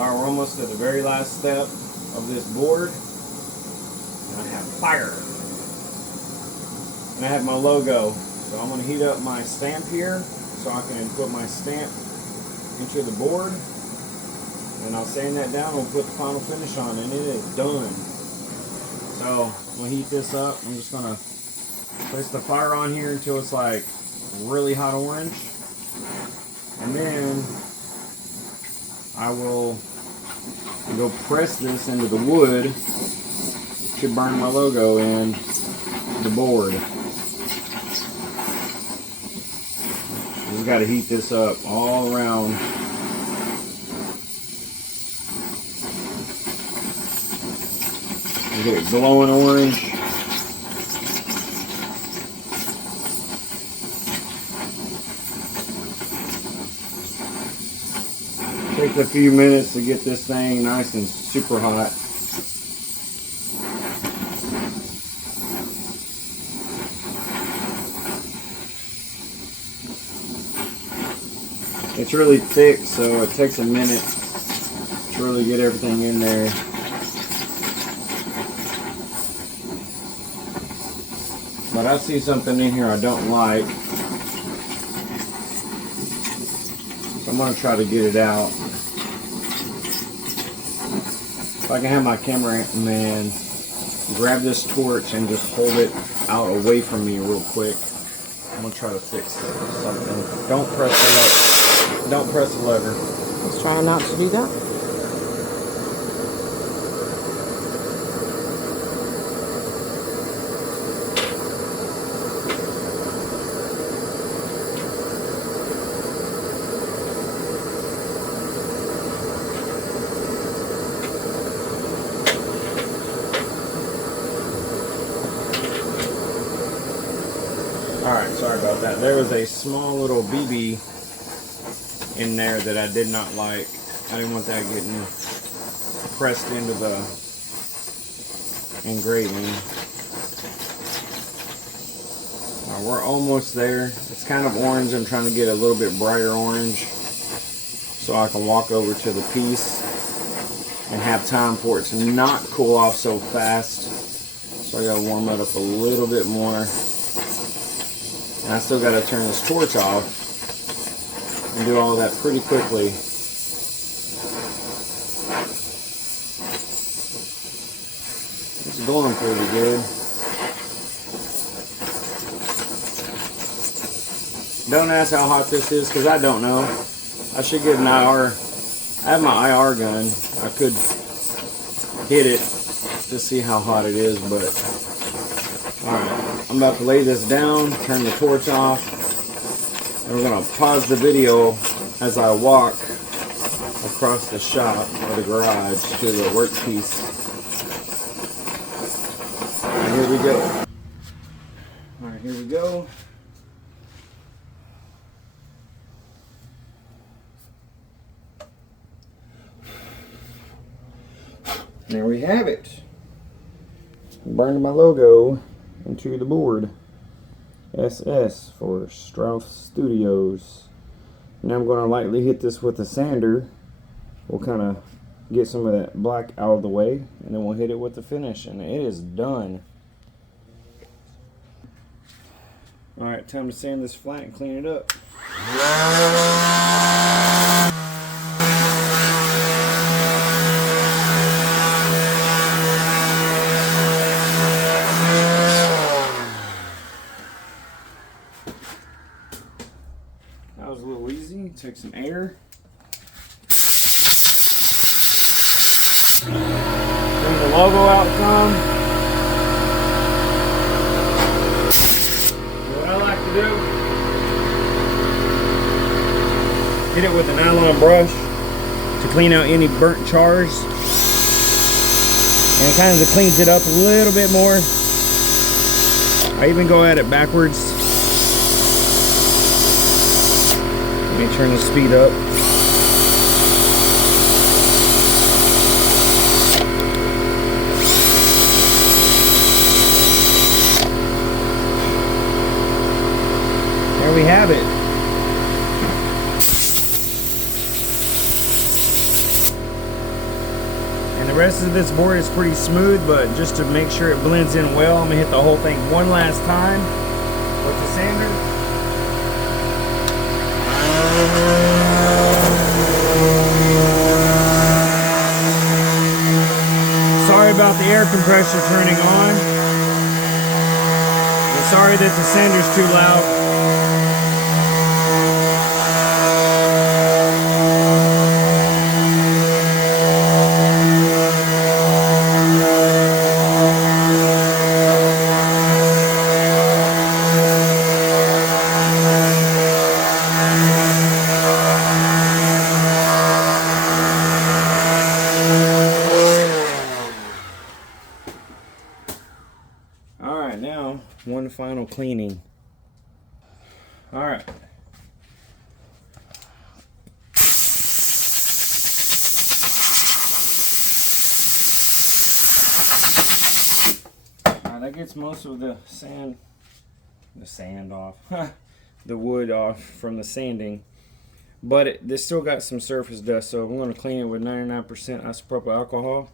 Alright, we're almost to the very last step of this board. And I have fire. And I have my logo. So I'm going to heat up my stamp here so I can put my stamp into the board. And I'll sand that down and we'll put the final finish on, and it is done. So I'm going to heat this up. I'm just going to place the fire on here until it's like really hot orange. And then I will go press this into the wood to burn my logo in the board. Just got to heat this up all around. Get it glowing orange. Takes a few minutes to get this thing nice and super hot. It's really thick, so it takes a minute to really get everything in there. But I see something in here I don't like, so I'm going to try to get it out. If I can have my cameraman grab this torch and just hold it out away from me real quick. I'm going to try to fix something. Don't press the lever. Don't press the lever. Let's try not to do that. Alright, sorry about that. There was a small little BB in there that I did not like. I didn't want that getting pressed into the engraving. We're almost there. It's kind of orange. I'm trying to get a little bit brighter orange so I can walk over to the piece and have time for it to not cool off so fast. So I gotta warm it up a little bit more. And I still got to turn this torch off and do all that pretty quickly. It's going pretty good. Don't ask how hot this is because I don't know. I should get an IR. I have my IR gun. I could hit it to see how hot it is, but alright. I'm about to lay this down, turn the torch off, and we're going to pause the video as I walk across the shop or the garage to the workpiece. And here we go. Alright, here we go. There we have it. Burned my logo into the board. SS for Strauss Studios. Now I'm going to lightly hit this with a sander. We'll kind of get some of that black out of the way, and then we'll hit it with the finish, and it is done. Alright, time to sand this flat and clean it up. That was a little easy. Take some air. Bring the logo out some. What I like to do, hit it with a nylon brush to clean out any burnt chars. And it kind of cleans it up a little bit more. I even go at it backwards. Let me turn the speed up. There we have it. And the rest of this board is pretty smooth, but just to make sure it blends in well, I'm gonna hit the whole thing one last time with the sander. Sorry about the air compressor turning on. And sorry that the sander's too loud. Alright, now one final cleaning. Alright. That gets most of the sand off, the wood off from the sanding. But this still got some surface dust, so I'm going to clean it with 99% isopropyl alcohol.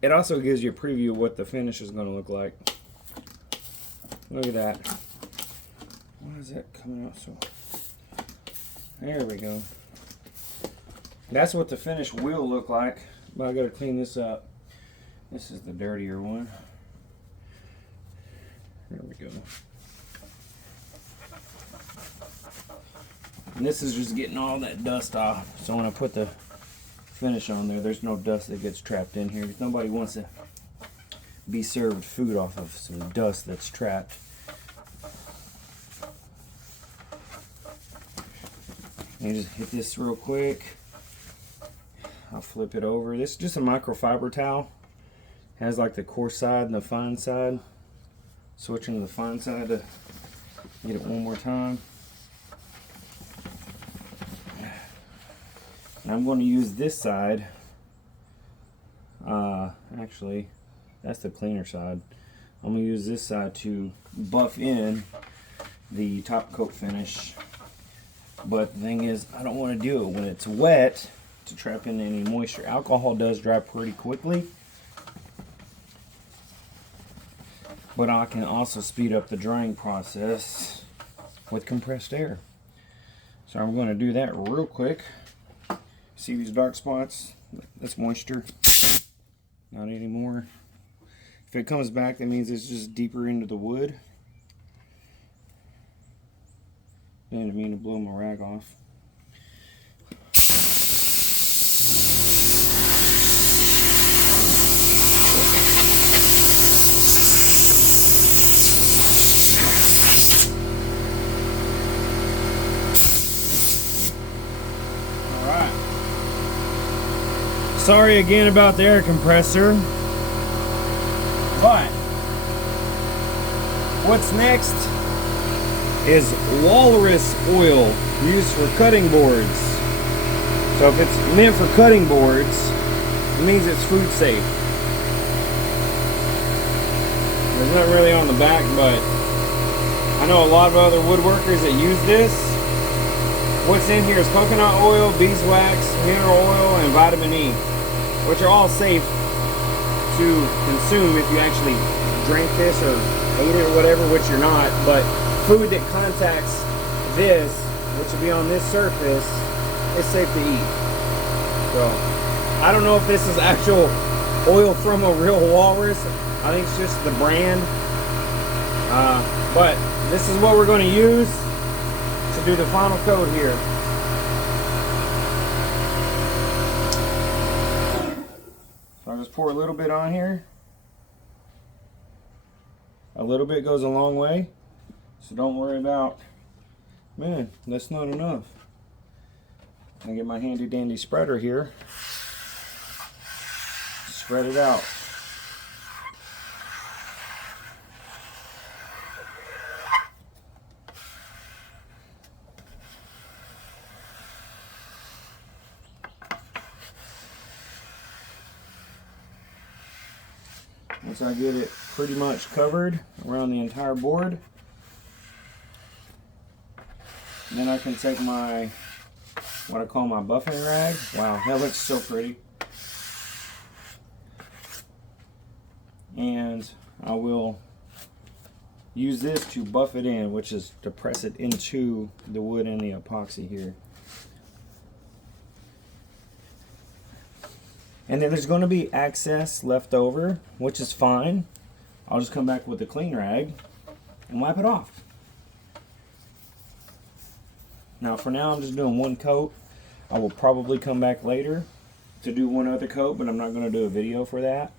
It also gives you a preview of what the finish is going to look like. Look at that. Why is that coming out so? There we go. That's what the finish will look like. But I got to clean this up. This is the dirtier one. There we go. And this is just getting all that dust off. So when I put the finish on there, there's no dust that gets trapped in here. Nobody wants to be served food off of some dust that's trapped. And just hit this real quick. I'll flip it over. This is just a microfiber towel. It has like the coarse side and the fine side. Switching to the fine side to get it one more time. And I'm going to use this side. Actually, that's the cleaner side. I'm going to use this side to buff in the top coat finish. But the thing is, I don't want to do it when it's wet to trap in any moisture. Alcohol does dry pretty quickly. But I can also speed up the drying process with compressed air. So I'm going to do that real quick. See these dark spots? That's moisture. Not anymore. If it comes back, that means it's just deeper into the wood. Didn't mean to blow my rag off. Sorry again about the air compressor, but what's next is walrus oil used for cutting boards. So if it's meant for cutting boards, it means it's food safe. There's nothing really on the back, but I know a lot of other woodworkers that use this. What's in here is coconut oil, beeswax, mineral oil, and vitamin E, which are all safe to consume if you actually drink this or ate it or whatever, which you're not. But food that contacts this, which will be on this surface, is safe to eat. So I don't know if this is actual oil from a real walrus. I think it's just the brand. But this is what we're going to use to do the final coat here. So I'll just pour a little bit on here. A little bit goes a long way, so don't worry about, man, that's not enough. I get my handy dandy spreader here, spread it out. Once I get it pretty much covered around the entire board, then I can take my, what I call my buffing rag. Wow, that looks so pretty. and I will use this to buff it in, which is to press it into the wood and the epoxy here. And then there's going to be excess left over, which is fine. I'll just come back with a clean rag and wipe it off. Now for now I'm just doing one coat. I will probably come back later to do one other coat, but I'm not going to do a video for that.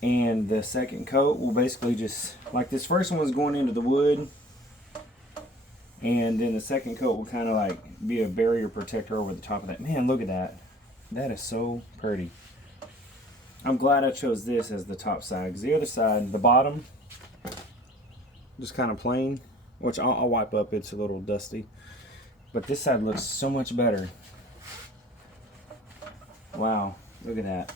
And the second coat will basically just, like this first one was going into the wood, and then the second coat will kind of like be a barrier protector over the top of that. Man, look at that. That is so pretty. I'm glad I chose this as the top side, because the other side, the bottom, just kind of plain, which I'll wipe up, it's a little dusty. But this side looks so much better. Wow, look at that.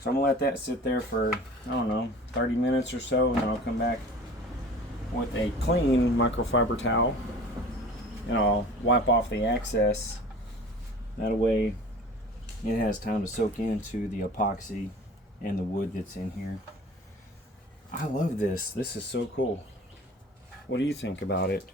So I'm gonna let that sit there for, I don't know, 30 minutes or so, and then I'll come back with a clean microfiber towel and I'll wipe off the excess. That way it has time to soak into the epoxy and the wood that's in here. I love this. This is so cool. What do you think about it?